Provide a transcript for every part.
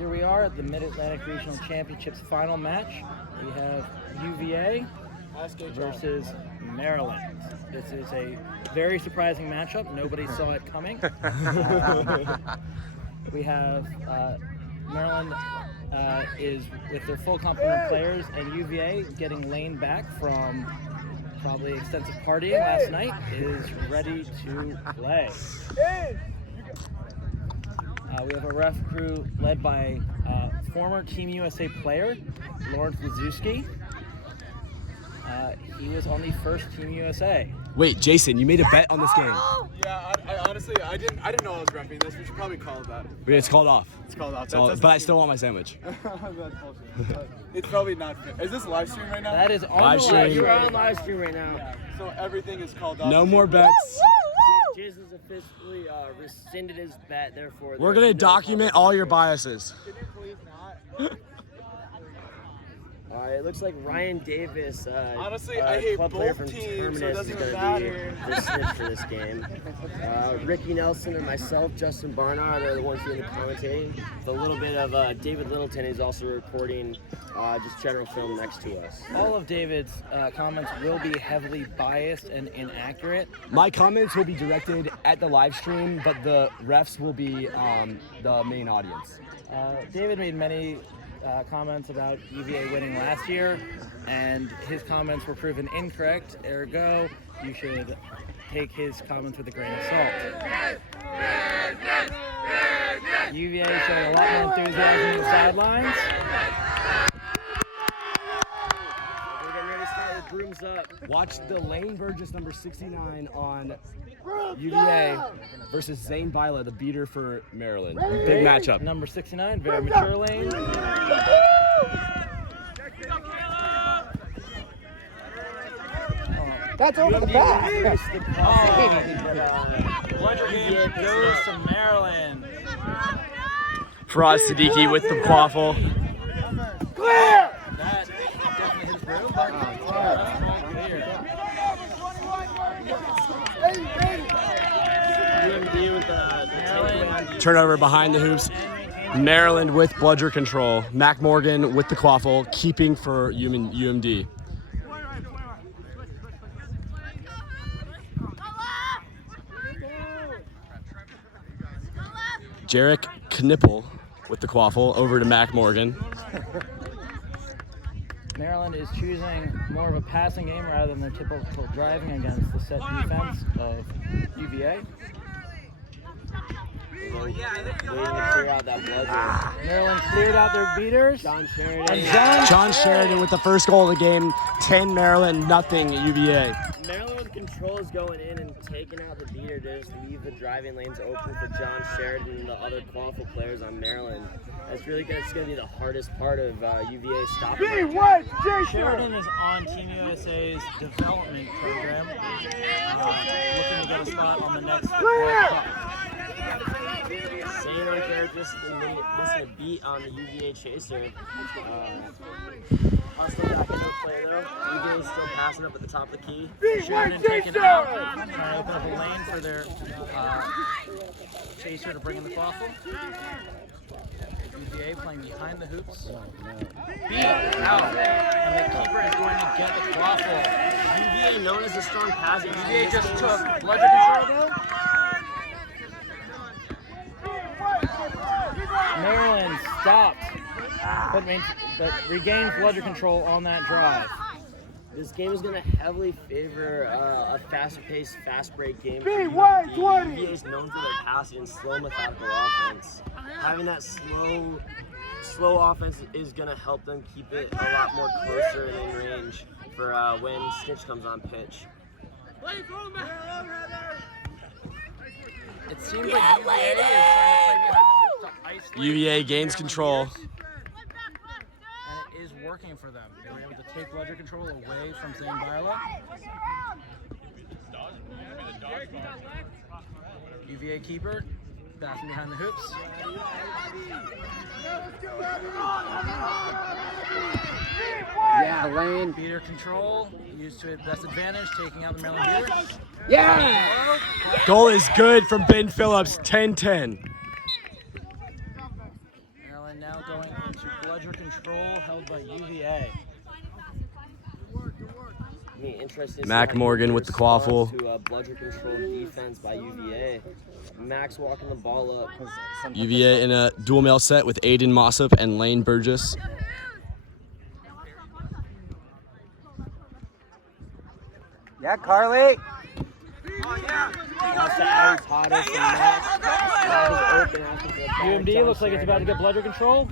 Here we are at the Mid-Atlantic Regional Championships final match. We have UVA versus Maryland. This is a very surprising matchup. Nobody saw it coming. We have Maryland is with their full complement of players, and UVA, getting Lane back from probably extensive partying last night, is ready to play. We have a ref crew led by former Team USA player, Lawrence Lazewski. He was on the first Team USA. Wait, Jason, you made a bet on this game. Yeah, I honestly, I didn't know I was repping this. We should probably call it that. It's called off. It's called off. But I still want my sandwich. That's bullshit. It's probably not fair. Is this live stream right now? That is on Live the stream. You're on live stream right now. Yeah, so everything is called off. No more bets. Jason's officially rescinded his bet, therefore. We're going to document all your biases. Can you please not? It looks like Ryan Davis, Honestly, I hate club player both from teams, so it Terminus, doesn't is even going to matter. be the snitch for this game. Ricky Nelson and myself, Justin Barnard, are the ones doing the commentating. With a little bit of David Littleton is also reporting just general film next to us. All of David's comments will be heavily biased and inaccurate. My comments will be directed at the live stream, but the refs will be the main audience. David made many comments about UVA winning last year, and his comments were proven incorrect. Ergo, you should take his comments with a grain of salt. UVA showing a lot more enthusiasm in the sidelines. We're getting ready to start with brooms up. Watch the Lane Burgess number 69 on UVA versus Zane Bila, the beater for Maryland. Big matchup. Number 69, very mature Lane. That's over the back. UVA goes to Maryland. Faraz Siddiqui with the quaffle. Clear! That definitely his room, but UMD with the takeaway. Turnover behind the hoops. Maryland with bludger control. Mac Morgan with the quaffle, keeping for UMD. Jarek Knipple with the quaffle over to Mac Morgan. Maryland is choosing more of a passing game rather than their typical driving against the set defense of UVA. Waiting to clear out that bludger. Maryland cleared out their beaters. John Sheridan. John Sheridan with the first goal of the game. 10 Maryland, nothing UVA. Maryland with controls going in and taking out the beater to just leave the driving lanes open for John Sheridan and the other qualified players on Maryland. That's really going to be the hardest part of UVA stopping. Sheridan is on Team USA's development program, looking to get a spot on the next World Cup. Same uncharacteristically missing a beat on the UVA chaser. Hustle back into play though. UVA is still passing up at the top of the key. Sheridan taken out, trying to open up a lane for their chaser to bring in the quaffle. UVA playing behind the hoops. Beat out, and the keeper is going to get the quaffle. UVA known as a strong passing. UVA just took bludger control though. Maryland stopped, but regained bludger control on that drive. This game is going to heavily favor a faster-paced, fast-break game. UVA is known for their passing and slow, methodical offense. Having that slow offense is going to help them keep it a lot more closer and in range for when Snitch comes on pitch. It seems like UVA is trying to play behind the hoops to isolate. UVA gains control. And it is working for them. They were able to take bludger control away from Zane Bila. UVA keeper, passing behind the hoops. Yeah, Lane. Beater control, used to its best advantage, taking out the Maryland beater. Yeah! Goal is good from Ben Phillips, 10-10. Maryland now now going into bludger control held by UVA. Interesting. Mac Morgan with the quaffle. To bludger control defense by UVA. Max walking the ball up. UVA in a dual male set with Aiden Mossop and Lane Burgess. Yeah, Carly. UMD looks like it's about to get bludger control.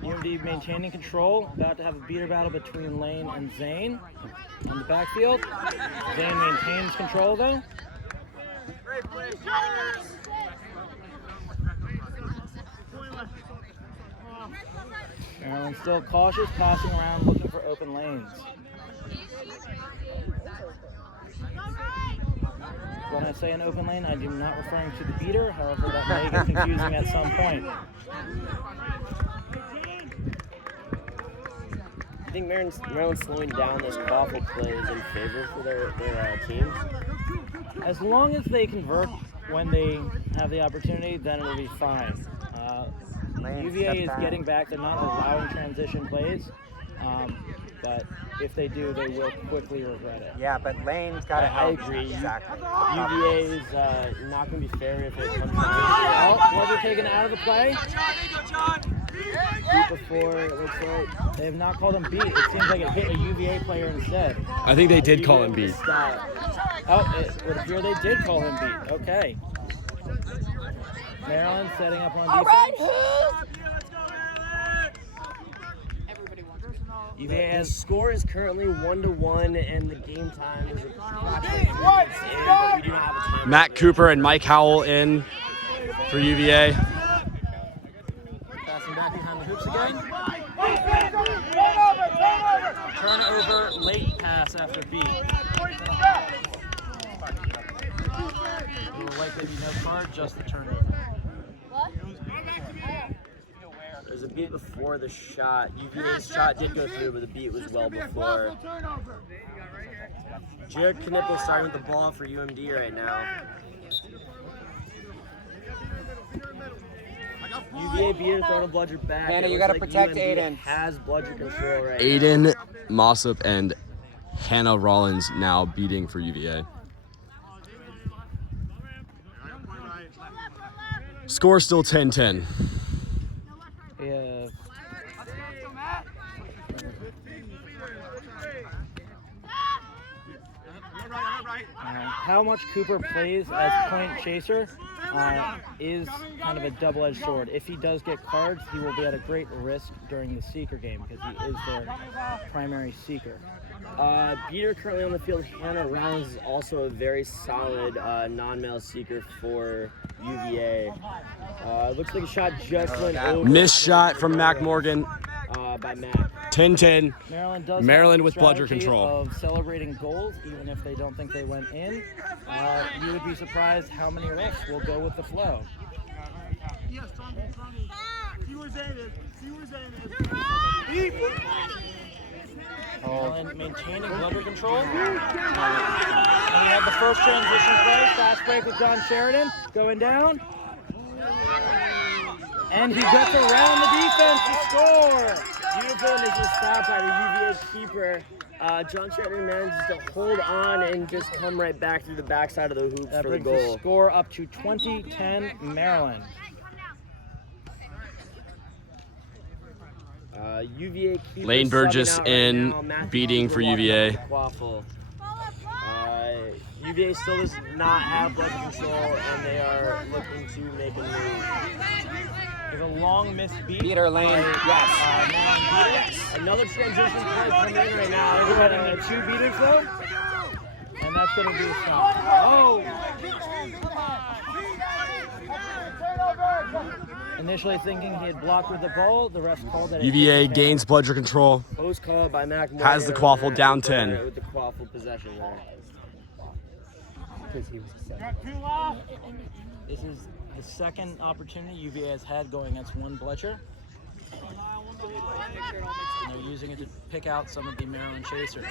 UMD maintaining control, about to have a beater battle between Lane and Zane on the backfield. Zane maintains control though. Maryland still cautious, passing around looking for open lanes. When I say an open lane, I am not referring to the beater, however that may get confusing at some point. I think Maryland's slowing down this quaffle play is in favor for their team. As long as they convert when they have the opportunity, then it'll be fine. UVA is getting back. They're not allowing transition plays, but if they do, they will quickly regret it. Yeah, but Lane's got to help. I agree. Exactly. UVA is not going to be fair if it comes to Bludger taken out of the play. beat before, it looks like. They have not called him beat. It seems like it hit a UVA player instead. I think they did call him beat. Oh, it would appear they did call him beat. Okay. Maryland setting up on defense. UVA The has score is currently 1-1, and the game time is approximately 3 minutes in, but we do not have a time. Matt Cooper and Mike Howell in for UVA. passing back behind the hoops again. Turnover, late pass after beat. It will likely be no card, just the turnover. There's a beat before the shot. UVA's shot did go through, but the beat was well before. Jared Knippel starting with the ball for UMD right now. UVA beater throwing a bludger back. Hannah, It you looks gotta protect UMD Aiden. has bludger control right Aiden Mossop and Hannah Rollins now beating for UVA. Score still 10-10. Yeah. How much Cooper plays as point chaser is kind of a double-edged sword. If he does get cards, he will be at a great risk during the seeker game because he is their primary seeker. Beater currently on the field. Hannah Rollins is also a very solid non-male seeker for UVA. Looks like a shot just went over. Missed shot from Mac Morgan. By Mac. 10-10. Maryland with bludger strategy control. of celebrating goals, even if they don't think they went in. You would be surprised how many refs will go with the flow. Maryland maintaining bludger control. And we have the first transition play. Fast break with John Sheridan going down. And he gets around the defense to score. Beautiful initial stop by the UVA keeper. John Sheridan manages to hold on and just come right back through the backside of the hoops That for the brings the goal. score up to 20-10 Maryland. UVA keeper Lane Burgess subbing out in, right now. Matthew beating for Cooper walking UVA. up with the quaffle. UVA still does not have bludger control, and they are looking to make a move. There's a long missed beat. Peter Lane, yes. Another transition play coming in right now. Everybody need two beaters though. And that's going to be a stop. Oh! Initially thinking he had blocked with the ball, the ref called it. UVA gains bludger control. Post call by Mac Morgan. Has the quaffle down 10. With the quaffle possession there. Because he was This is the second opportunity UVA has had going against one bludger. And they're using it to pick out some of the Maryland chasers.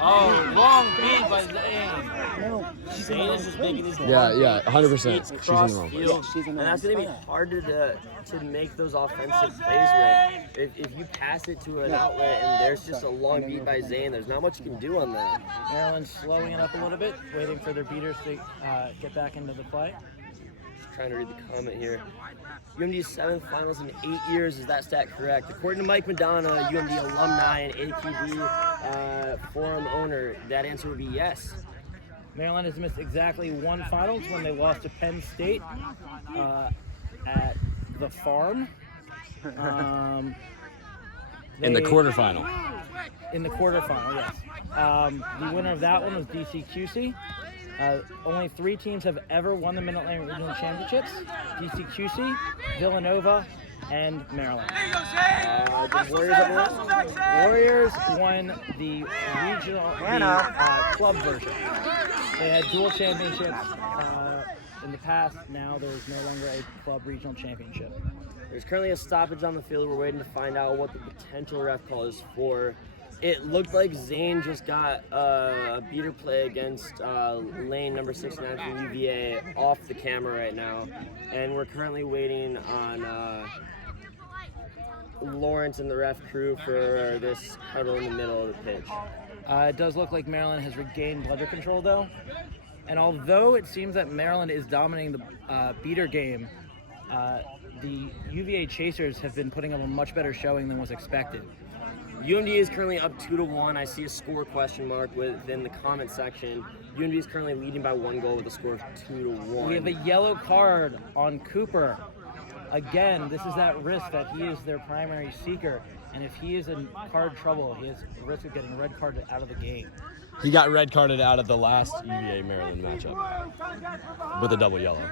Oh, long beat by Zane. Zane is just making his 100%. It's She's in cross the wrong field. place. And that's going to be harder to make those offensive plays with. If you pass it to an outlet and there's just a long beat by Zane, there's not much you can do on that. Maryland's slowing it up a little bit, waiting for their beaters to get back into the play. Just trying to read the comment here. UMD's 7th finals in 8 years. Is that stat correct? According to Mike Madonna, UMD alumni and AQB forum owner, that answer would be yes. Maryland has missed exactly one finals when they lost to Penn State at the Farm. In the quarterfinal. In the quarterfinal, yes. The winner of that one was DCQC. Only 3 teams have ever won the Mid-Atlantic Regional Championships: DCQC, Villanova, and Maryland. The Warriors won the regional club version. They had dual championships in the past. Now there's no longer a club regional championship. There's currently a stoppage on the field. We're waiting to find out what the potential ref call is for. It looked like Zane just got a beater play against lane number 69 from UVA off the camera right now. And we're currently waiting on Lawrence and the ref crew for this huddle in the middle of the pitch. It does look like Maryland has regained bludger control, though. And although it seems that Maryland is dominating the beater game, the UVA chasers have been putting up a much better showing than was expected. UMD is currently up 2-1. I see a score question mark within the comment section. UMD is currently leading by 1 goal with a score of 2-1. We have a yellow card on Cooper. Again, this is that risk that he is their primary seeker, and if he is in card trouble, he has a risk of getting red carded out of the game. He got red carded out of the last UVA Maryland matchup with a double yellow.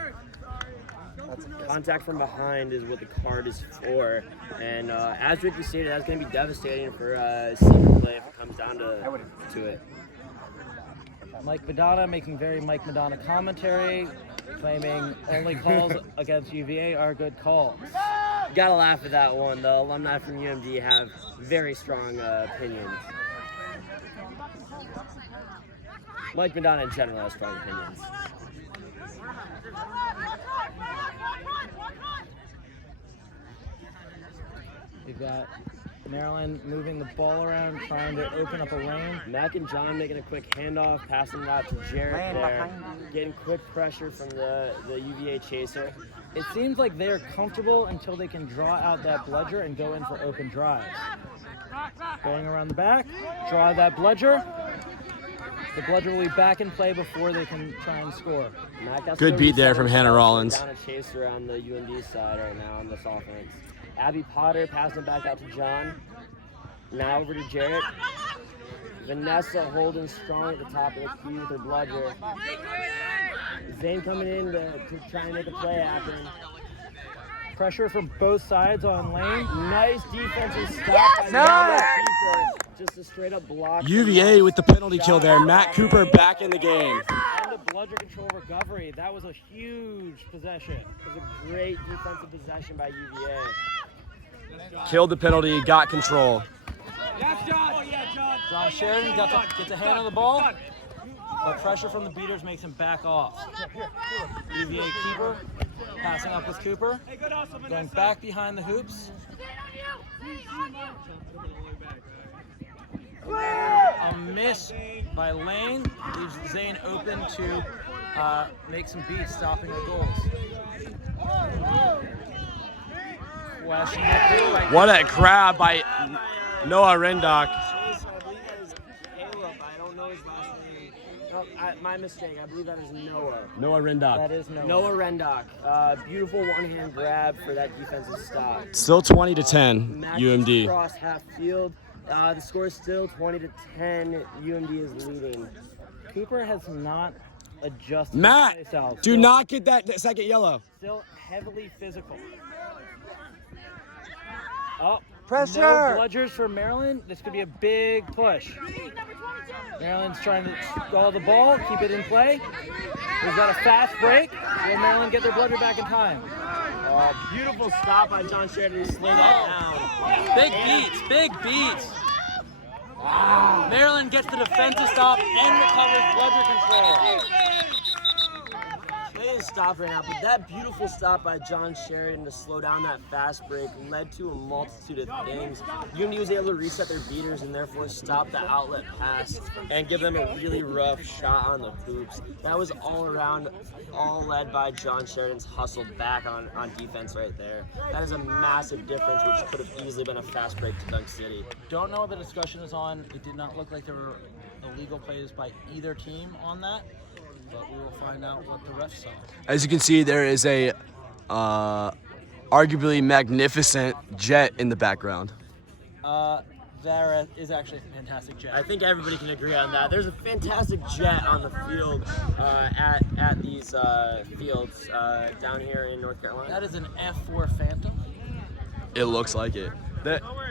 Contact from behind is what the card is for, and as Ricky stated, that's going to be devastating for senior play if it comes down to it. Mike Madonna making very Mike Madonna commentary, claiming only calls against UVA are good calls. Gotta laugh at that one. The alumni from UMD have very strong opinions. Mike Madonna in general has strong opinions. We've got Maryland moving the ball around, trying to open up a lane. Mac and John making a quick handoff, passing it out to Jarrett there, getting quick pressure from the UVA chaser. It seems like they're comfortable until they can draw out that bludger and go in for open drives. Going around the back, draw that bludger. The bludger will be back in play before they can try and score. Good beat there from Hannah Rollins. Down a chaser on the UMD side right now on this offense. Abby Potter passing it back out to John. Now over to Jarrett. Vanessa holding strong at the top of the key with her bludger. Zane coming in to try and make a play happen. Pressure from both sides on lane. Nice defensive stop. Yes! Just a straight up block. UVA with the penalty kill there. Matt Cooper back in the game. And a bludger control recovery. That was a huge possession. It was a great defensive possession by UVA. Killed the penalty, got control. John Sheridan gets a hand on the ball, but pressure from the beaters makes him back off. UVA keeper passing up with Cooper, going back behind the hoops. A miss by Lane leaves Zane open to make some beats, stopping the goals. What a grab by Noah Rendock. I believe that is Caleb. I don't know his last name. No, my mistake. I believe that is Noah. Noah Rendock. That is Noah Rendock. Beautiful one-hand grab for that defensive stop. Still 20-10, Max UMD. Cross half field. The score is still 20-10. UMD is leading. Cooper has not adjusted. Matt, his play style. do not get that second yellow. Still heavily physical. Oh, Pressure! No bludgers for Maryland. This could be a big push. Maryland's trying to stall the ball, keep it in play. We've got a fast break. Will Maryland get their bludger back in time? Beautiful stop by John Sheridan to slow that down. Big beats. Maryland gets the defensive stop and recovers bludger control. They didn't stop right now, but that beautiful stop by John Sheridan to slow down that fast break led to a multitude of things. UMD was able to reset their beaters and therefore stop the outlet pass and give them a really rough shot on the hoops. That was all around, all led by John Sheridan's hustle back on defense right there. That is a massive difference, which could have easily been a fast break to Dunk City. Don't know what the discussion is on. It did not look like there were illegal plays by either team on that. But we will find out what the refs saw. As you can see, there is a arguably magnificent jet in the background. There is actually a fantastic jet. I think everybody can agree on that. There's a fantastic jet on the field at these fields down here in North Carolina. That is an F4 Phantom. It looks like it.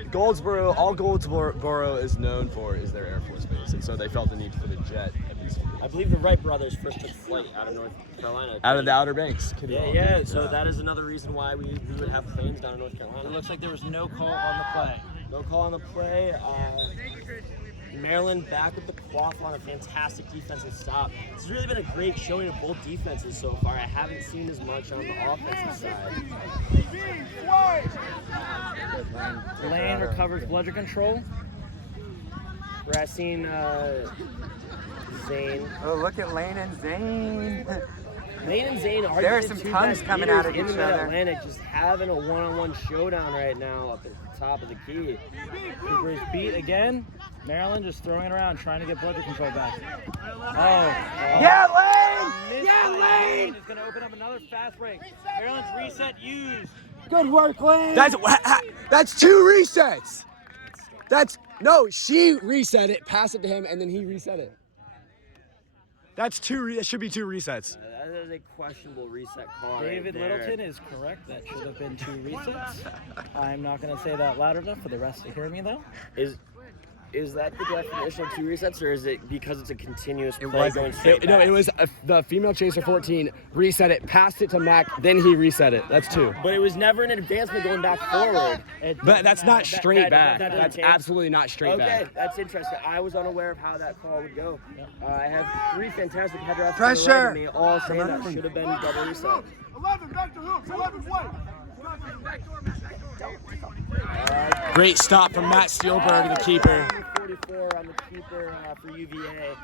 Goldsboro, all Goldsboro is known for is their Air Force Base, and so they felt the need to put a jet at these fields. I believe the Wright brothers first took flight out of North Carolina. Out of the Outer Banks. Yeah. So that is another reason why we would have planes down in North Carolina. It looks like there was no call on the play. No call on the play. Maryland back with the quaff on a fantastic defensive stop. It's really been a great showing of both defenses so far. I haven't seen as much on the offensive side. Lane recovers bludger control. We're seeing Zane. Oh, look at Lane and Zane. Lane and Zane are There are some tongues coming out of in the each other. Mid-Atlantic, just having a one-on-one showdown right now up at the top of the key. Cooper's beat again. Maryland just throwing it around, trying to get bludger control back. Yeah, Lane! Yeah, Lane! Is going to open up another fast break. Maryland's reset used. Good work, Lane. That's two resets. She reset it, passed it to him, and then he reset it. That's two. It should be two resets. That is a questionable reset call. David right there. Littleton is correct. That should have been two resets. I'm not going to say that loud enough for the rest to hear me, though. Is that the definition of two resets, or is it because it's a continuous play It going straight back? No, it was the female chaser 14 reset it, passed it to Mac, then he reset it. That's two. But it was never an advancement going back forward. But that's not straight back. that That's change. absolutely not straight Okay, back. that's interesting. I was unaware of how that call would go. I have three fantastic head refs Pressure. on the right of me, all saying that should have been double reset. 11, back to hoops, 11, white. Great stop from Matt Steelberg, the keeper. 44 on the keeper for UVA.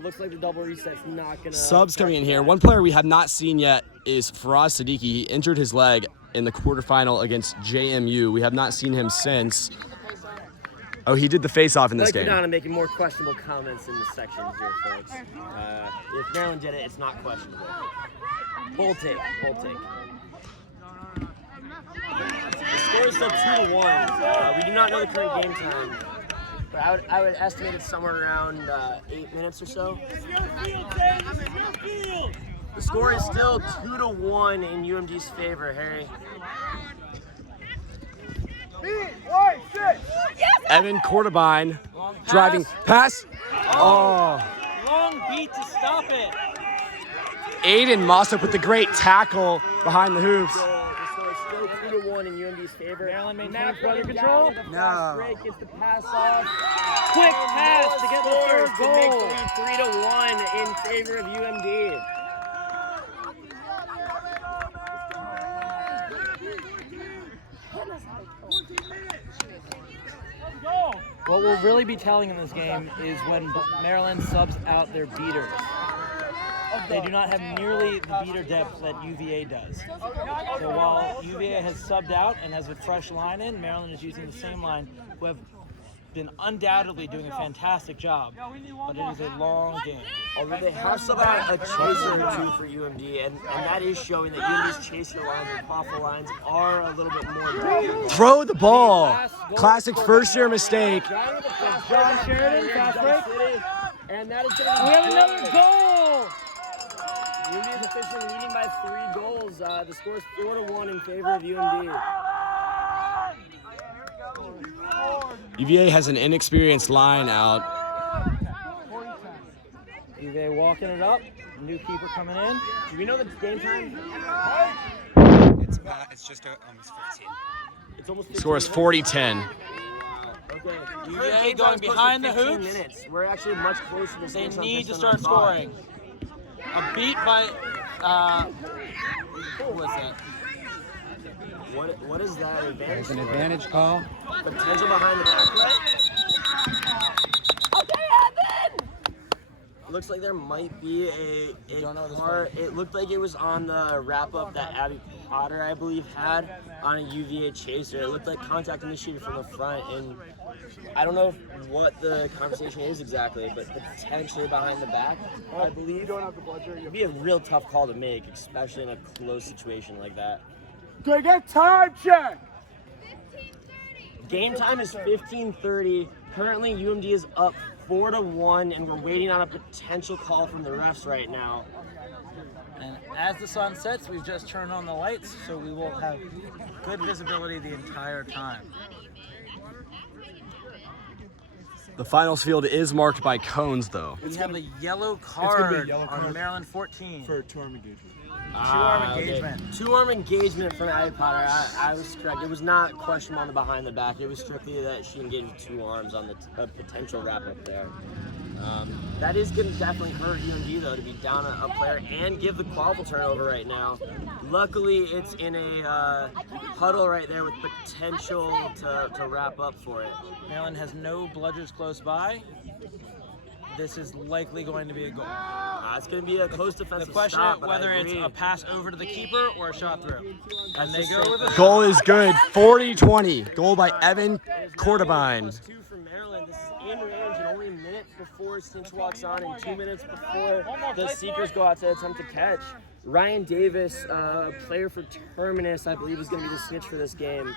Looks like the double reset's not going to... Subs coming in here. One player we have not seen yet is Faraz Siddiqui. He injured his leg in the quarterfinal against JMU. We have not seen him since. Oh, he did the face-off in this game. Go down and making more questionable comments in the sections here, folks. If Maryland did it, it's not questionable. Bold take. The score is still 2-1. We do not know the current game time, but I would estimate it's somewhere around 8 minutes or so. The score is still 2-1 in UMD's favor, Harry. Evan Cortebine driving pass. Oh. Long beat to stop it. Aiden Mossop with the great tackle behind the hoops. So it's still 2-1 in UMD's favor. Maryland maintains bludger control. No. Break gets the pass off. Quick pass to get the third To make goal. the lead 3-1 in favor of UMD. What we'll really be telling in this game is when Maryland subs out their beaters. They do not have nearly the beater depth that UVA does. So while UVA has subbed out and has a fresh line in, Maryland is using the same line, who have been undoubtedly doing a fantastic job. But it is a long game. Although they have subbed out a chaser or two for UMD, and that is showing that UMD's chaser lines and waffle lines are a little bit more difficult. Throw the ball. Classic first-year mistake. John Sheridan, fast break. And that is going to We have another goal! UMD is officially leading by 3 goals. The score is 4-1 in favor of UMD. UVA has an inexperienced line out. UVA walking it up. New keeper coming in. Do we know the game time? It's It's just almost 15. It's almost 15 Score is minutes. 40-10. Wow. Okay. UVA Game going time's close to behind the 15 hoops. minutes. We're actually much closer to They seeing some need to pitch than I start thought. scoring. A beat by what was that? What is that advantage? It's an for? advantage call. Potential behind the back play. Looks like there might be a part. It looked like it was on the wrap up that Abby Potter, I believe, had on a UVA chaser. It looked like contact initiated from the front, and I don't know what the conversation is exactly, but potentially behind the back, I believe. You don't have the bludger. It'd be a real tough call to make, especially in a close situation like that. Do I get time check? Game time is 15:30. Currently, UMD is up 4-1, and we're waiting on a potential call from the refs right now. And as the sun sets, we've just turned on the lights, so we will have good visibility the entire time. The finals field is marked by cones, though. We have a yellow gonna be a card yellow on card Maryland 14. For two-arm engagement. Two-arm Okay. engagement. Two-arm engagement from Abby Potter. I was correct. It was not questionable on the behind the back. It was strictly that she engaged with two arms on the potential wrap up there. That is going to definitely hurt UMD, though, to be down a player and give the qualifier turnover right now. Luckily, it's in a huddle right there with potential to wrap up for it. Maryland has no bludgers close by. This is likely going to be a goal. It's going to be a close The defensive question stop, is but whether I it's agree. a pass over to the keeper or a shot through. And they go with it. Goal is good. 40-20. Goal by Evan It is now Cordabine. +2 for Maryland. This is in range and only a minute before Snitch walks on and 2 minutes before the Seekers go out to attempt to catch. Ryan Davis, player for Terminus, I believe is going to be the snitch for this game.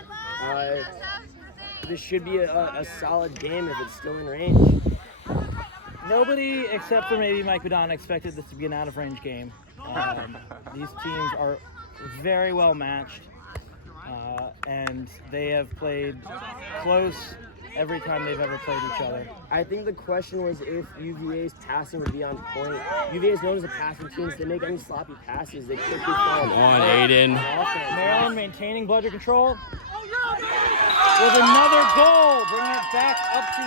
This should be a solid game if it's still in range. Nobody except for maybe Mike Madonna expected this to be an out-of-range game. These teams are very well matched, and they have played close every time they've ever played each other. I think the question was if UVA's passing would be on point. UVA is known as a passing team. If they make any sloppy passes, they quickly fall. Come on, Aiden. Maryland maintaining bludger control with another goal, bringing it back up to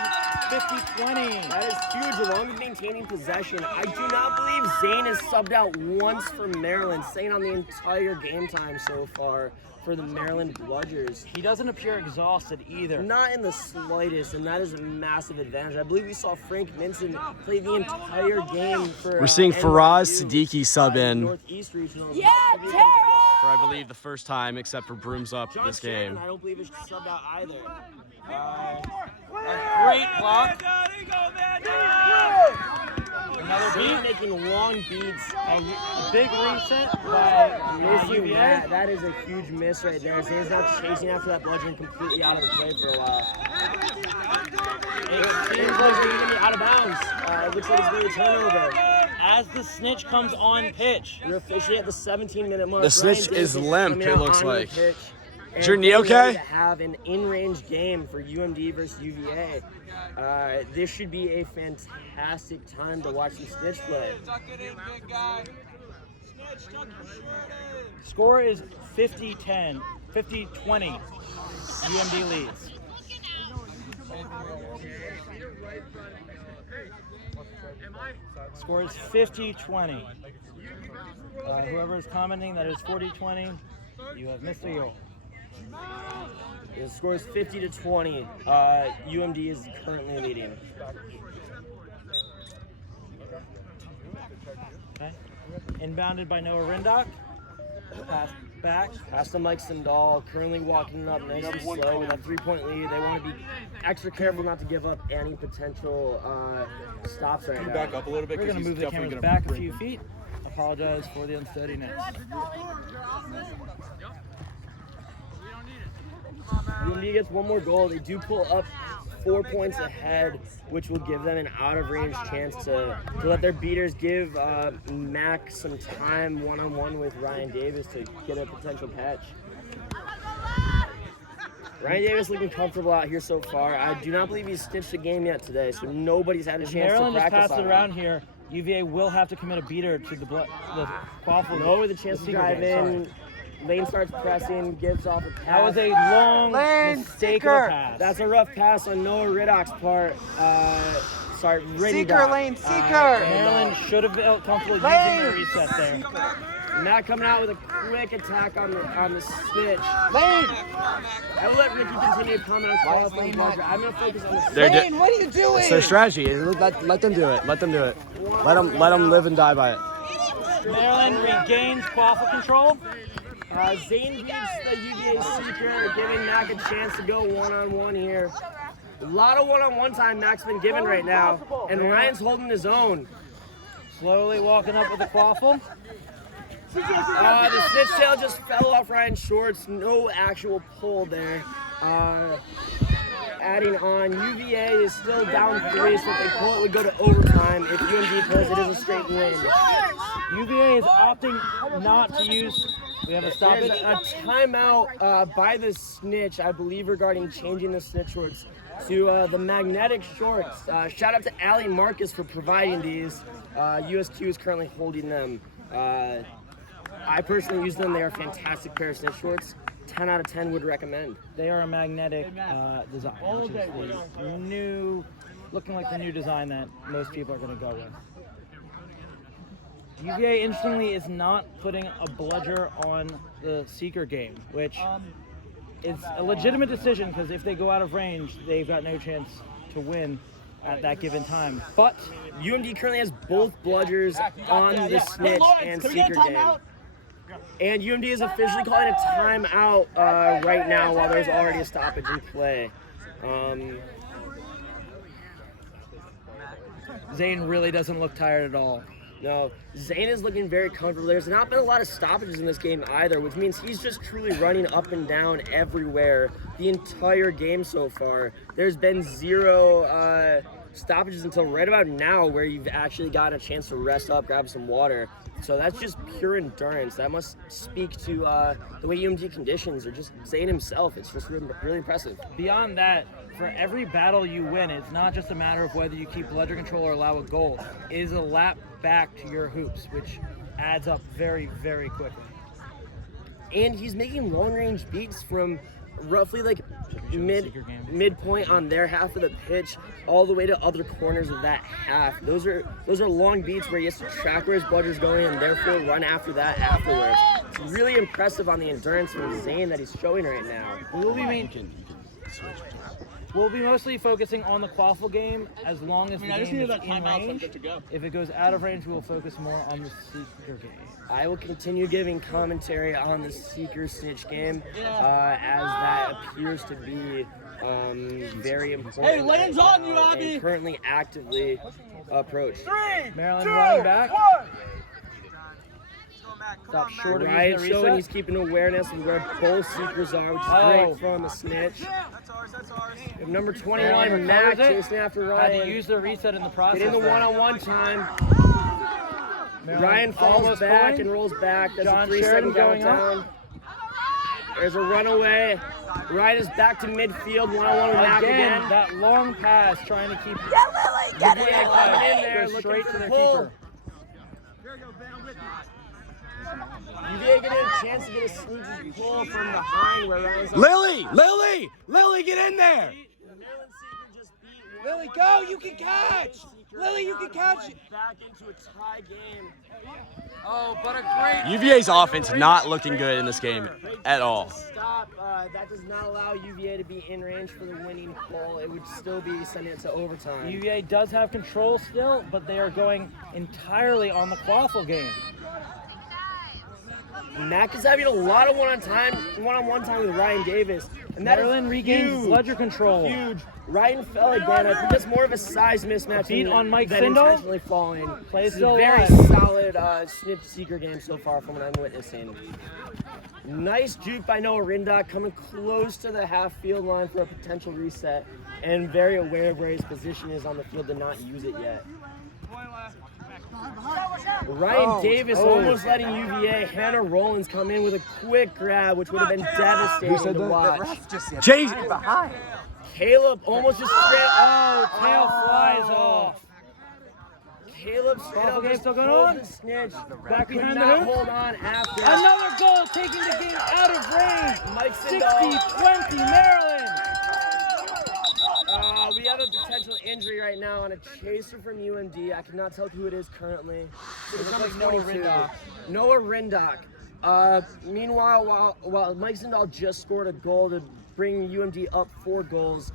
50-20. That is huge, along with maintaining possession. I do not believe Zane has subbed out once for Maryland, staying on the entire game time so far for the Maryland Bludgers. He doesn't appear exhausted either. Not in the slightest, and that is a massive advantage. I believe we saw Frank Minson play the entire game for We're seeing Faraz NYU, Siddiqui sub in Northeast Regional. Yeah, for, I believe, the first time, except for Brooms up John this Shannon, game. I don't believe is subbed out either. A great block. Another Zane beat. making long beats. A big reset by Missing UVA. that is a huge miss right there. Zane's now chasing after that bludgeon completely out of the play for a while. It Seems seems like like they're going to be out of bounds. It looks like it's going to be a turnover. as the snitch comes on pitch. We're officially at the 17-minute mark. The snitch Ryan is Davis limp, coming it out looks on the like. pitch and Is your knee getting ready okay? to have an in-range game for UMD versus UVA. This should be a fantastic time to watch the snitch play. Score is 50-10, 50-20. UMD leads. Score is 50-20. Whoever is commenting that is 40-20, you have missed a goal. The score is 50-20. UMD is currently leading. Okay. Inbounded by Noah Rindock. Pass back. Pass to Mike Sandal, currently walking up nice and slow with a 3-point lead. They want to be extra careful not to give up any potential stops right Can you now. back up a little bit? We're 'Cause going to he's move the definitely cameras gonna back a break few them. feet. Apologize for the unsteadiness. UMD gets one more goal. They do pull up 4 points ahead, which will give them an out-of-range chance to let their beaters give Mac some time one-on-one with Ryan Davis to get a potential catch. Ryan Davis looking comfortable out here so far. I do not believe he's stitched a game yet today, so nobody's had a If chance Maryland to just practice passes on it around him. here, UVA will have to commit a beater to the qualifier. No, with a chance to drive in. Lane starts pressing, gives off a pass. That was a long mistake of a pass. That's a rough pass on Noah Riddock's part. Sorry, Seeker, Lane, Seeker. Maryland should have felt comfortable using their reset there. Matt coming out with a quick attack on the switch. Lane. I will let Ricky continue to comment on qualifying bludger. I'm going to focus on the Lane, what are you doing? It's their strategy. Let them do it. Let them do it. Let them live and die by it. Maryland regains quaffle control. Zane beats the UVA Seeker, giving Mac a chance to go one-on-one here. A lot of one-on-one time Mac's been given right now, and Ryan's holding his own. Slowly walking up with the quaffle. The snitch tail just fell off Ryan's shorts. No actual pull there. Adding on, UVA is still down 3, so if they pull it would go to overtime. If UMD pulls it is a straight win. UVA is opting not to use. We have a stoppage. There's a timeout by the snitch, I believe, regarding changing the snitch shorts to the magnetic shorts. Shout out to Ali Marcus for providing these. USQ is currently holding them. I personally use them. They are a fantastic pair of snitch shorts. 10 out of 10 would recommend. They are a magnetic design, which is the new, looking like the new design that most people are going to go with. UVA, interestingly, is not putting a bludger on the Seeker game, which is a legitimate decision because if they go out of range, they've got no chance to win at that given time. But UMD currently has both bludgers on the snitch and Seeker game. And UMD is officially calling a timeout right now while there's already a stoppage in play. Zane really doesn't look tired at all. No, Zane is looking very comfortable. There's not been a lot of stoppages in this game either, which means he's just truly running up and down everywhere the entire game so far. There's been 0 stoppages until right about now where you've actually got a chance to rest up, grab some water. So that's just pure endurance. That must speak to the way UMD conditions, or just Zane himself. It's just really impressive. Beyond that, for every battle you win, it's not just a matter of whether you keep bludger control or allow a goal. It is a lap back to your hoops, which adds up very, very quickly. And he's making long-range beats from roughly like midpoint on their half of the pitch all the way to other corners of that half. Those are long beats where he has to track where his bludger's going and therefore run after that afterwards. It's really impressive on the endurance from Zane that he's showing right now. We'll be mostly focusing on the quaffle game as long as the game is in range. If it goes out of range, we will focus more on the Seeker game. I will continue giving commentary on the Seeker Snitch game as that appears to be very important. Hey, Lane's on you, Abby! And currently actively approached. Maryland running back. Stop short of Ryan using the showing reset. he's keeping awareness of where both Seekers are, which is great from a snitch. We have number 21, Mac, chasing after Had to Ryan. use the reset in the process. Getting the there. one-on-one time. Maryland Ryan falls almost back pulling. and rolls back. That's John a 3-second Sheridan going downtown. There's a runaway. Ryan is back to midfield, one-on-one with Mac Again, again. that long pass trying to keep Get it! Coming in there, go looking straight for to the the pull. keeper. UVA getting a chance to get a sneaky pull from behind where Ryan's on. Lily, get in there. The Maryland Seeker just beat Lily, go! You can catch! Lily, you can catch it! back into a tie game. Oh, but a great... UVA's offense not looking good in this game at all. Stop. That does not allow UVA to be in range for the winning pull. It would still be sending it to overtime. UVA does have control still, but they are going entirely on the quaffle game. Mac is having a lot of one-on-one time with Ryan Davis. And that Maryland is regains huge, bludger control. Huge. Ryan fell again. I think that's more of a size mismatch Beat than, on Mike than Sindel. intentionally falling. Plays This is still a very alive. solid snip Seeker game so far from what I'm witnessing. Nice juke by Noah Rindock, coming close to the half field line for a potential reset, and very aware of where his position is on the field to not use it yet. Ryan Davis almost letting UVA. Hannah Rollins come in with a quick grab, which would have been devastating to watch. Jay, Caleb almost just straight. Oh, tail flies off. Caleb straight Quaffle up game just still going pulled on? the snitch. Back Could behind the not hoop. hold on after. Another goal, taking the game 60-20 Maryland. We have a potential injury right now on a chaser from UMD. I cannot tell who it is currently. It's like Noah Rindock. Noah Rindock. Meanwhile, while Mike Zindall just scored a goal to bring UMD up 4 goals,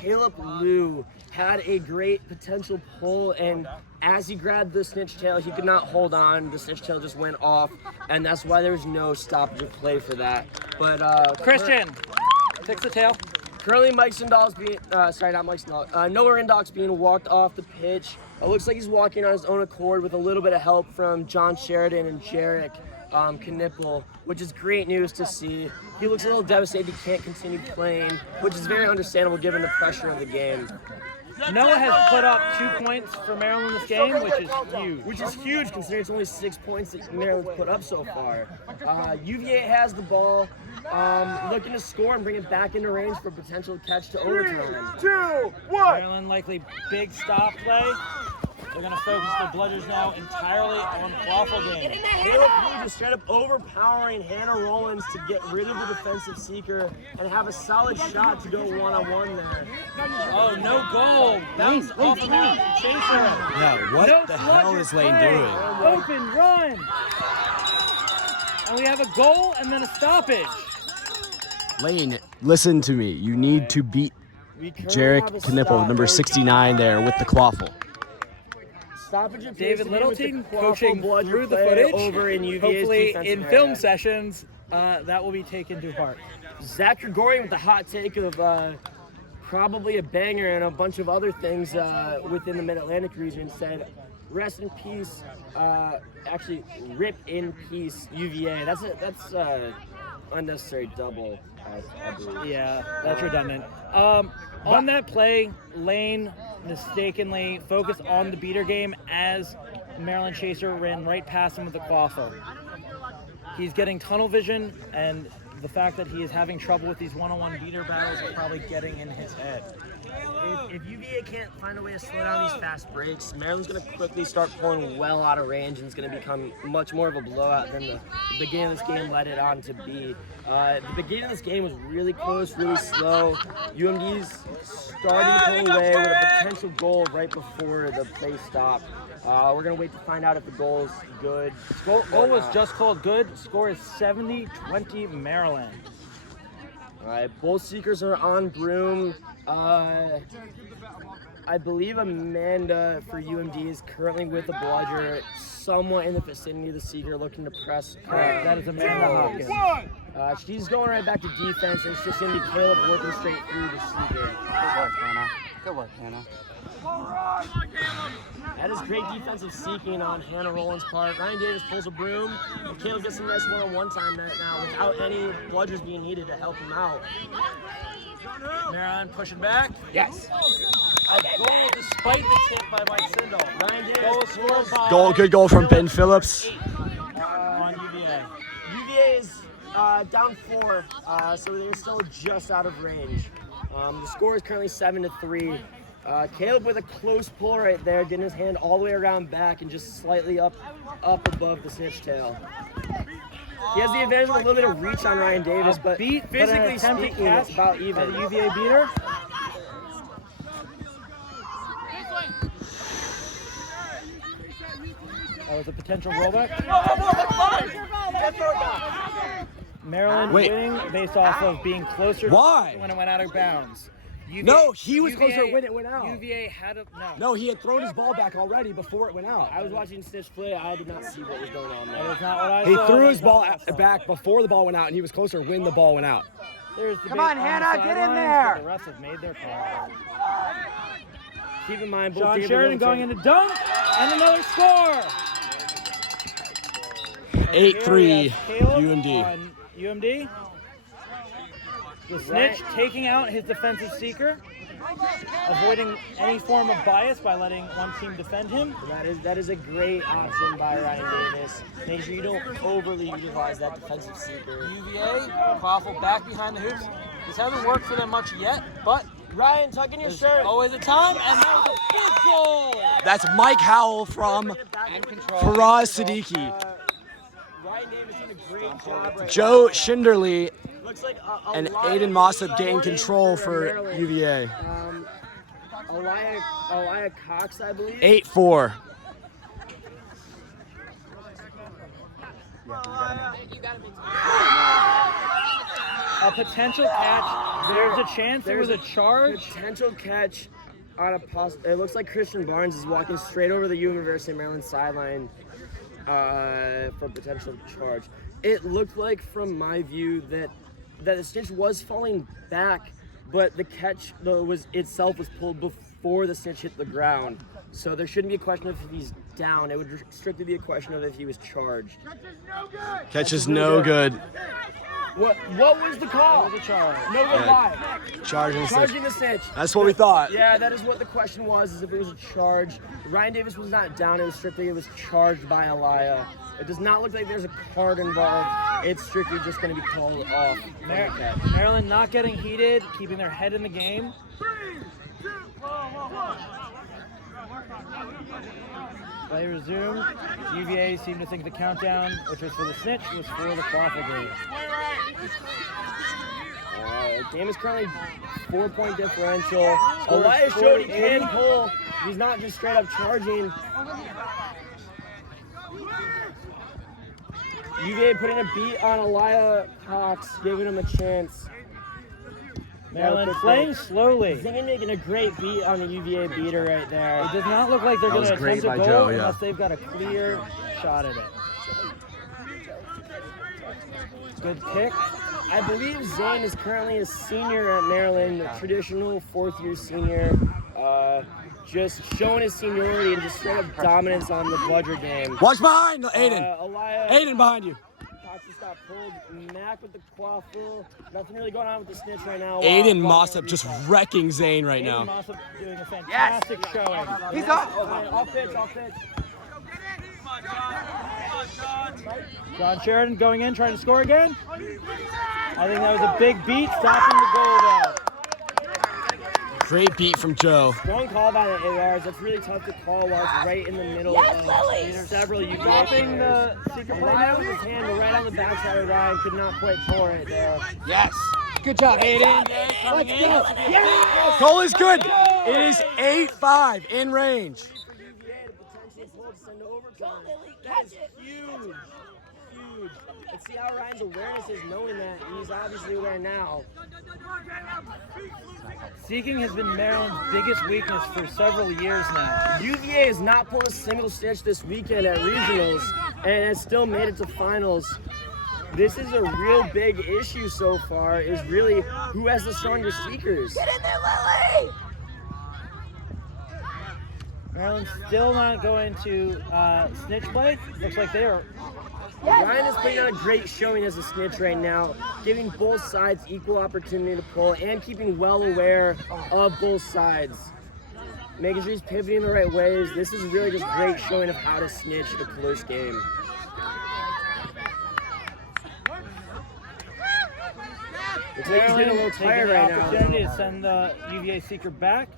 Caleb Liu had a great potential pull, and as he grabbed the snitch tail, he could not hold on. The snitch tail just went off, and that's why there was no stoppage of play for that. But Christian, fix the tail. currently, Mike Zindall's being not Mike Zindall. Noah Rindock's being walked off the pitch. It looks like he's walking on his own accord with a little bit of help from John Sheridan and Jarek Knipple, which is great news to see. He looks a little devastated he can't continue playing, which is very understandable given the pressure of the game. Noah has put up 2 points for Maryland in this game, which is huge. Which is huge considering it's only 6 points that Maryland's put up so far. UVA has the ball, looking to score and bring it back into range for a potential catch to overtime. 2, 1. Maryland likely big stop play. They're going to focus the Bludgers now entirely on waffle game. Caleb Liu just straight up overpowering Hannah Rollins to get rid of the defensive seeker and have a solid shot to go one-on-one there. Oh, no goal. Bounce off of him. Chaser. Yeah, what the hell is Lane doing? Open run. And we have a goal and then a stoppage. Lane, listen to me. You need to beat We currently Jarek have a Knipple, number stoppage. 69 there with the quaffle. Stoppage of David play with the Littleton Quaffle coaching Bludger through the play footage. over in UVA's Hopefully defensive in area. film sessions, that will be taken to heart. Zach Gregorian with the hot take of probably a banger and a bunch of other things within the Mid-Atlantic region said, rest in peace, actually rip in peace UVA. That's unnecessary double, I believe. Yeah, that's redundant. On that play, Lane mistakenly focused on the beater game as Maryland Chaser ran right past him with the quaffle. He's getting tunnel vision, and the fact that he is having trouble with these one-on-one beater battles is probably getting in his head. If UVA can't find a way to slow down these fast breaks, Maryland's going to quickly start pulling well out of range, and it's going to become much more of a blowout than the beginning of this game led it on to be. The beginning of this game was really close, really slow. UMD's starting to pull away with a potential goal right before the play stopped. We're going to wait to find out if the goal is good. Goal was just called good. Score is 70-20 Maryland. All right, both seekers are on Broom. I believe Amanda for UMD is currently with the Bludger, somewhat in the vicinity of the seeker, looking to press. That is Amanda Hopkins. She's going right back to defense, and it's just going to be Caleb working straight through the seeker. Good work, Hannah. Good work, Hannah. That is great defensive seeking on Hannah Rollins' part. Ryan Davis pulls a broom, and Caleb gets some nice one-on-one time now without any Bludgers being needed to help him out. Maryland pushing back. Yes. A goal despite the tip by Mike Sindall. Ryan Davis Goal scored by Good goal from Ben Phillips. on UVA. UVA is down 4, so they're still just out of range. The score is currently 7-3. Caleb with a close pull right there, getting his hand all the way around back and just slightly up above the snitch tail. He has the advantage of a little bit of reach on Ryan Davis, but physically speaking, it's about even. The UVA beater. That was a potential rollback. Maryland winning based off of being closer Why? when it went out of bounds. UVA, No, he was closer when it went out. UVA had a No, he had thrown his ball back already before it went out. I was watching Snitch play. I did not see what was going on That there. was not what I He saw. threw his That's not ball what I saw. back before the ball went out, and he was closer when the ball went out. There's Come debate on, the Hannah, get in sidelines, there. but the refs have made their call. Keep in mind, both John David Sheridan Littleton- going into dunk, and another score. 8-3 Caleb UMD. on UMD. The snitch taking out his defensive seeker, avoiding any form of bias by letting one team defend him. That is a great option by Ryan Davis. Make sure you don't overly utilize that defensive seeker. UVA, Quaffle back behind the hoops. This hasn't worked for them much yet, but Ryan, tuck in your there's shirt. always a time, and that was a big goal. That's Mike Howell from And control. Faraz Siddiqui. Ryan Davis did a great job right Joe now. Schinderly Looks like And Aiden Mossop gained control for Maryland. UVA. Elia Cox, I believe. 8-4. A potential catch. There's a chance there was a charge. Potential catch on a it looks like Christian Barnes is walking straight over the University of Maryland sideline for potential charge. It looked like, from my view, that the snitch was falling back, but the catch was pulled before the snitch hit the ground. So there shouldn't be a question of if he's down. It would strictly be a question of if he was charged. Catch is no good. What was the call? The charge. No good. Why? Charging the snitch. That's what we thought. Yeah, that is what the question was, is if it was a charge. Ryan Davis was not down. It was charged by Elia. It does not look like there's a card involved. It's strictly just going to be called off. Maryland not getting heated, keeping their head in the game. Play resumed. UVA seemed to think the countdown, which was for the snitch, was for the profligate. Game is currently 4-point differential. Elias showed he can pull. He's not just straight up charging. UVA putting a beat on Elia Cox, giving him a chance. Maryland playing slowly. Zingin making a great beat on the UVA beater right there. It does not look like they're going to attempt a goal Joe, yeah. unless they've got a clear shot at it. Good pick. I believe Zane is currently a senior at Maryland, a traditional fourth-year senior, just showing his seniority and just straight up dominance on the bludger game. Watch behind, Aiden. Elia Aiden behind you. Cox just got pulled. Mac with the quaffle. Nothing really going on with the snitch right now. Aiden Mossop just wrecking Zane right Aiden now. Mossop doing a fantastic showing. He's up. Off pitch. John Sheridan going in, trying to score again. I think that was a big beat, stopping the goal though. Great beat from Joe. Strong call by the ARs. That's really tough to call while it's right in the middle of several. You Dropping the secret play Ryan now. with his hand right on the backside of Ryan. Could not quite pull it there. Yes. Good job, Aiden. Let's go. Yes. Goal is good. It is 8-5 in range. UVA to potentially pull to send to overtime. That is huge. Let's see how Ryan's awareness is knowing that. He's obviously aware now. Seeking has been Maryland's biggest weakness for several years now. UVA has not pulled a single stitch this weekend at regionals and has still made it to finals. This is a real big issue so far, is really who has the stronger seekers. Get in there, Lily. Maryland's still not going to snitch play. Looks like they are. Ryan is putting on a great showing as a snitch right now, giving both sides equal opportunity to pull and keeping well aware of both sides. Making sure he's pivoting the right ways. This is really just great showing of how to snitch a close game. Looks like he's getting a little tired right now. Opportunity to send the UVA seeker back.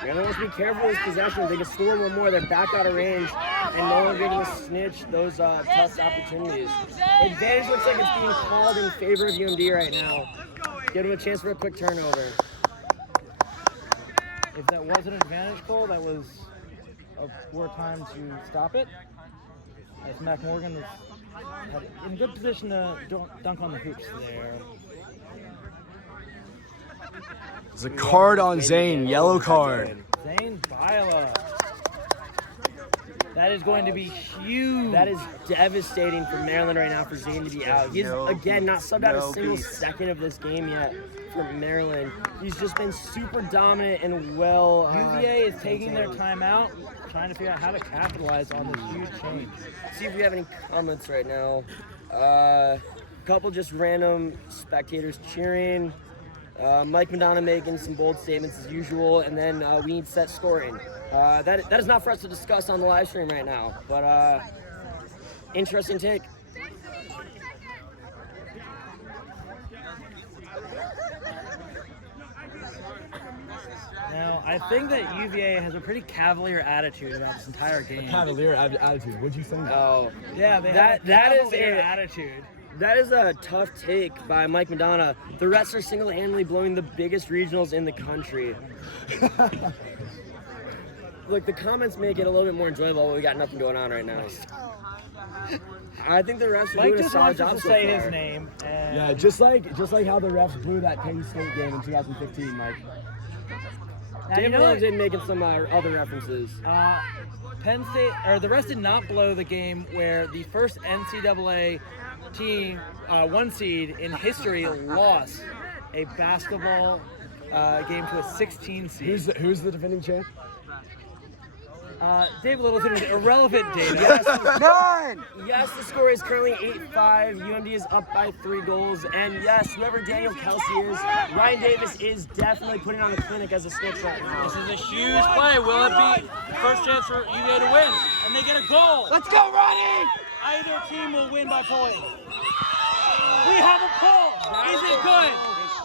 Maryland wants to be careful with this possession. If they can score one more, they're back out of range, and no longer going to snitch those tough opportunities. Advantage looks like it's being called in favor of UMD right now. Give them a chance for a quick turnover. If that was an advantage goal, that was a poor time to stop it. As Mac Morgan was in good position to dunk on the hoops there. There's a card on Zane, yellow card. Zane Bila. That is going to be huge. That is devastating for Maryland right now for Zane to be out. He's, again, not subbed out a single second of this game yet for Maryland. He's just been super dominant and well. UVA is taking their time out, trying to figure out how to capitalize on this huge change. See if we have any comments right now. Couple just random spectators cheering. Mike Madonna making some bold statements as usual, and then we need set scoring. That is not for us to discuss on the live stream right now, but interesting take. Now know, I think that UVA has a pretty cavalier attitude about this entire game. Cavalier attitude. What'd you think? Oh, Yeah, they That- have a that is cavalier a- attitude. that is a tough take by Mike Madonna. The refs are single-handedly blowing the biggest regionals in the country. Look, the comments make it a little bit more enjoyable, but we got nothing going on right now. I think the refs are Mike doing a just solid wants us job to so say far. his name. And Yeah, just like how the refs blew that Penn State game in 2015, Mike. Now, you Dave know Williams what? in making some other references. Penn State, or the rest did not blow the game where the first NCAA team, 1 seed in history, lost a basketball game to a 16 seed. Who's the defending champ? Dave Littleton with irrelevant data. None! Yes, the score is currently 8-5. UMD is up by 3 goals. And yes, whoever Daniel Kelsey is, Ryan Davis is definitely putting on a clinic as a snitch right now. This is a huge play. Will it be first chance for UVA to win? And they get a goal. Let's go, Ronnie! Either team will win by pulling. We have a pull. Is it good?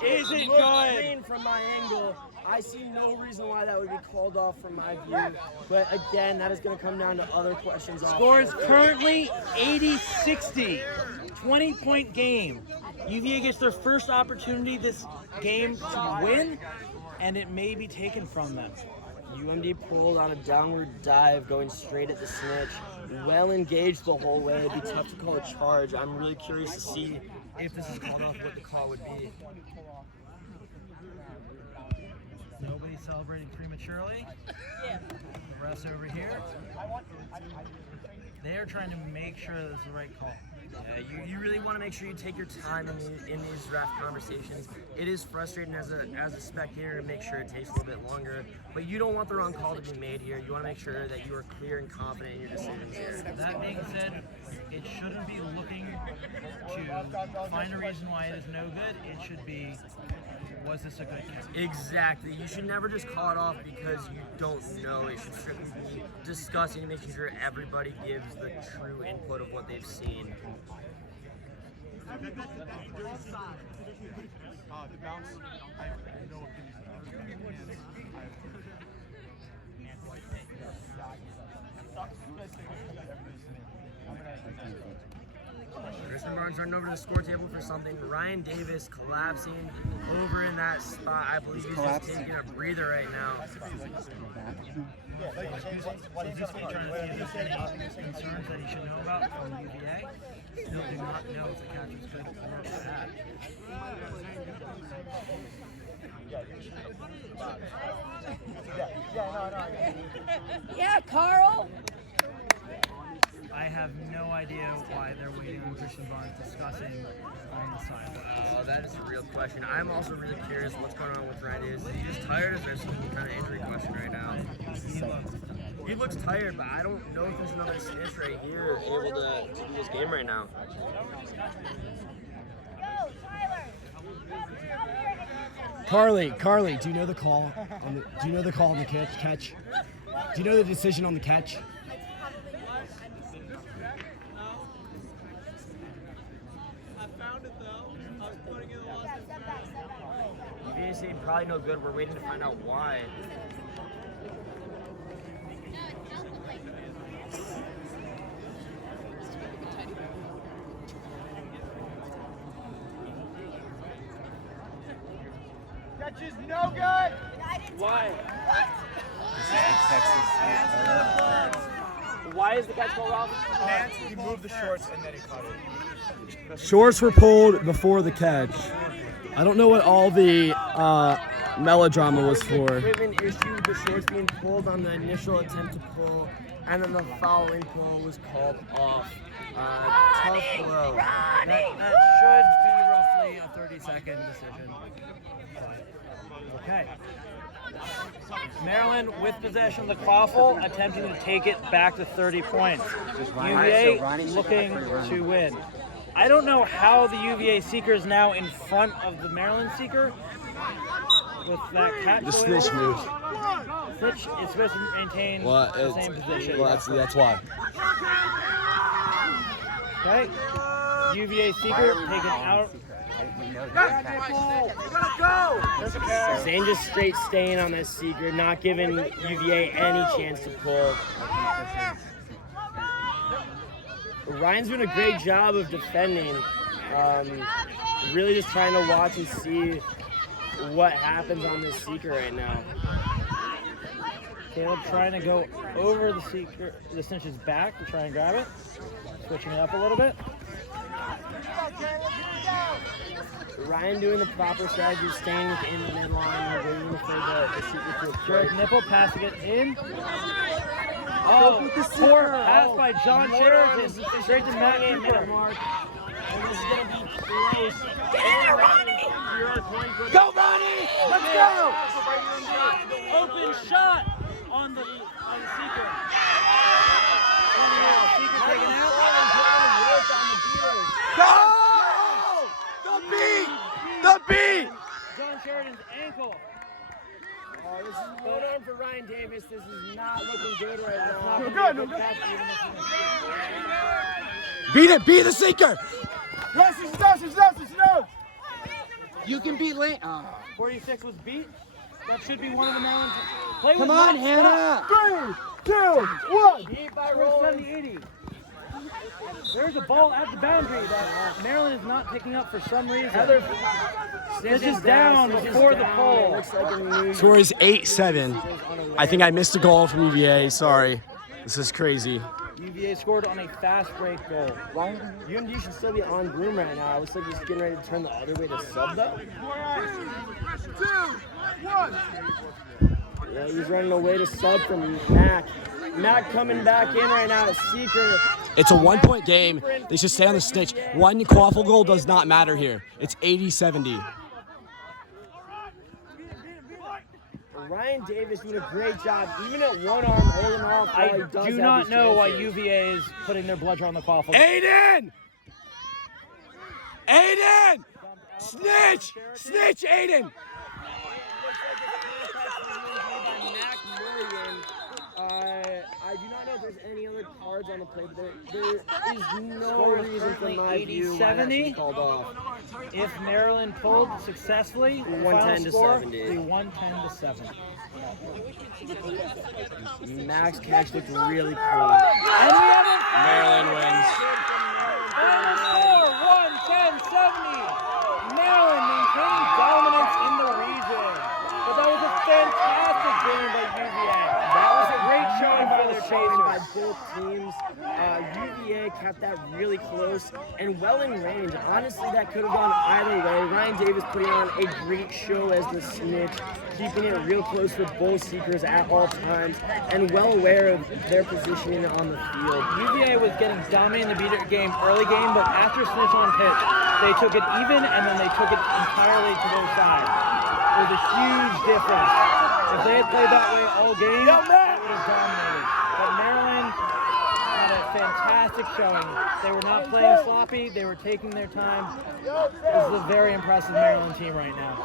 Is it Looked good? clean from my angle. I see no reason why that would be called off from my view. But again, that is going to come down to other questions. Score is currently 80-60. 20-point game. UVA gets their first opportunity this game to win, and it may be taken from them. UMD pulled on a downward dive going straight at the snitch. Well engaged the whole way. It'd be tough to call a charge. I'm really curious to see if this is called off, what the call would be. Nobody celebrating prematurely. The refs over here. They are trying to make sure this is the right call. You really want to make sure you take your time in these ref conversations. It is frustrating as a spectator to make sure it takes a little bit longer, but you don't want the wrong call to be made here. You want to make sure that you are clear and confident in your decisions here. That being said, it shouldn't be looking to find a reason why it is no good. It should be, was this a good catch? Exactly. You should never just call it off because you don't know. It should strictly be discussing and making sure everybody gives the true input of what they've seen. Tristan Barnes running over to the score table for something. Ryan Davis collapsing over in that spot. I believe he's just taking a breather right now. Is this trying to see if there's any concerns that he should know about from UVA? Still do not know if the catch was good or bad. Yeah, Carl. I have no idea why they're waiting on Christian Barnes discussing on the sideline. Oh, that is a real question. I'm also really curious what's going on with Ryan Davis. Is he just tired? Or is there some kind of injury question right now? He looks tired, but I don't know if there's another snitch right here able to do this game right now. Carly, do you know the call on the catch? Do you know the decision on the catch? UVA probably no good. We're waiting to find out why. Catch is no good! Why? Why is the catch called off? He moved the shorts and then he caught it. Shorts were pulled before the catch. I don't know what all the melodrama was for. Equipment issue, the shorts being pulled on the initial attempt to pull, and then the following pull was called off. Tough blow. That should be roughly a 30-second decision. Okay. Maryland with possession of the quaffle, attempting to take it back to 30 points. UVA looking to win. I don't know how the UVA seeker is now in front of the Maryland seeker with that catch. The going snitch on. moved. Snitch is supposed to maintain Well, the same position. that's why. Okay. UVA seeker taken out Zane just straight staying on this seeker, not giving UVA any chance to pull. Ryan's doing a great job of defending. Really just trying to watch and see what happens on this seeker right now. Caleb trying to go over the snitch's back to try and grab it. Switching it up a little bit. Ryan doing the proper strategy, staying within the midline, waiting for the seeker to approach. Nipple passing it in. Oh, poor pass by John Sheridan. Straight to Matt Cooper. Mark. And this is going to be close. Go, Ronnie! Let's go! Open shot on the seeker. Seeker taken out. Go! The beat! The beat! John Sheridan's ankle. This is going on for Ryan Davis. This is not looking good right now. No good. Beat it! Beat the seeker! Yes, it's no! You can beat Lane. 46 was beat. That should be one of the Maryland. Play Come with on, Matt. Hannah! 3, 2, 1! Beat by Roland. 70-80. There's a ball at the boundary that Maryland is not picking up for some reason. This is down before the pole. Score is 8-7. I think I missed a goal from UVA. Sorry. This is crazy. UVA scored on a fast break goal. UMD should still be on Broom right now. It looks like he's getting ready to turn the other way to sub though. 2, 1! Yeah, he's running away to sub from Mac. Mac coming back in right now at seeker. It's a 1-point game. They should stay on the snitch. One quaffle goal does not matter here. It's 80-70. Ryan Davis doing a great job, even at one arm holding off. I do not know why UVA is putting their bludger on the quaffle. Aiden! Aiden! Snitch! Snitch, Aiden! I do not know if there's any other cards on the play, but there is no reason from my view why that should be called off. If Maryland pulled successfully, the 110 to final score 70. would be 110 to 7. Max catch looked really cool. And we have a Maryland wins. final score, 110-70. Maryland maintaining dominance in the region. But that was a fantastic game by UVA. That was a great showing for the Showing by Chasers. both teams. UVA kept that really close and well in range. Honestly, that could have gone either way. Ryan Davis putting on a great show as the snitch, keeping it real close with both seekers at all times, and well aware of their positioning on the field. UVA was getting dominated in the beater game early game, but after snitch on pitch, they took it even and then they took it entirely to their side. It was a huge difference. If they had played that way all game, they would have dominated. But Maryland had a fantastic showing. They were not playing sloppy. They were taking their time. This is a very impressive Maryland team right now.